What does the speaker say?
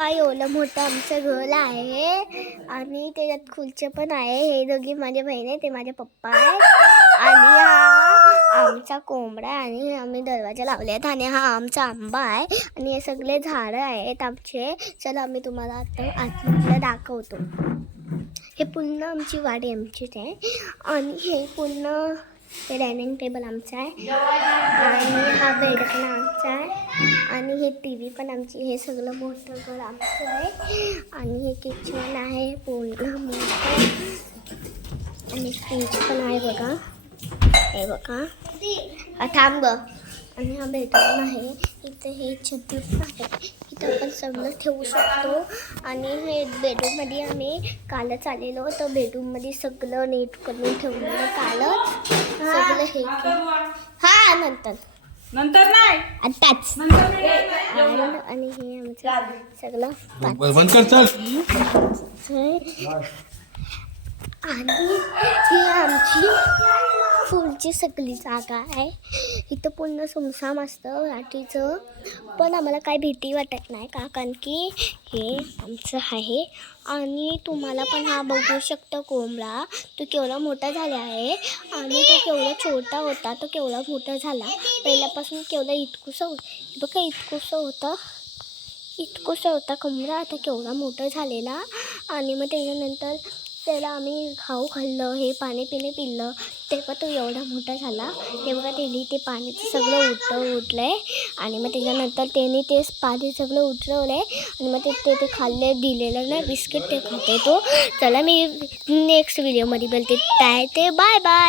हा एवढं मोठं आमचं घर आहे आणि त्याच्यात खुर्च्या पण आहे. हे दोघी माझे बहीण आहे ते माझे पप्पा आहे आणि हा आमचा कोंबडा आहे आणि आम्ही दरवाजा लावले आहेत आणि हा आमचा आंबा आहे. आणि हे सगळे झाडं आहेत आमचे. चला आम्ही तुम्हाला आता आतमधलं दाखवतो. हे पूर्ण आमची वाडी आमचीच आहे. आणि हे पूर्ण हे डायनिंग टेबल आमचं आहे. आणि हा बेड पण आमचा आहे. आणि हे टी व्ही पण आमची हे सगळं मोठं घर आमचं आहे. आणि हे किचन आहे पूर्ण मोठं. आणि फ्रीज पण आहे बघा. हे बघा. थांब. आणि हा बेडरूम आहे. इथं हे छत्री आहे. इथं आपण सगळं ठेवू शकतो. आणि हे बेडरूममध्ये आम्ही कालच आलेलो तर बेडरूममध्ये सगळं नीट करून ठेवलेलं कालच. सगळं हे. हा नंतर. नंतर नाही. आताच नंतर नाही. आणि हे आमचं सगळं पाच बंद कर चल. आणि ही आमची आमची सगळी जागा आहे. इथं पूर्ण सुमसाम असतं रात्रीचं पण आम्हाला काय भीती वाटत नाही का? कारण की हे आमचं आहे. आणि तुम्हाला पण हा बघू शकतो कोंबडा. तो केवढा मोठा झाला आहे. आणि तो केवढा छोटा होता तो केवढा मोठा झाला. पहिल्यापासून केवढा इतकुसं होतं बघा इतकुसं होतं. इतकुसं होता कोंबडा. आता केवढा मोठा झालेला. आणि मग त्याच्यानंतर त्याला आम्ही खाऊ खाल्लं हे पाणी पिणे पिल्लं. तेव्हा तो एवढा मोठा झाला. तेव्हा त्याने ते पाण्याचं सगळं उठलं उठलं आहे आणि मग त्याच्यानंतर त्याने ते पाणी सगळं उठवलं आहे आणि मग ते ते ते खाल्ले दिलेलं नाही बिस्किट ते खाते तो. चला मी नेक्स्ट व्हिडिओमध्ये बोलते. काय ते बाय बाय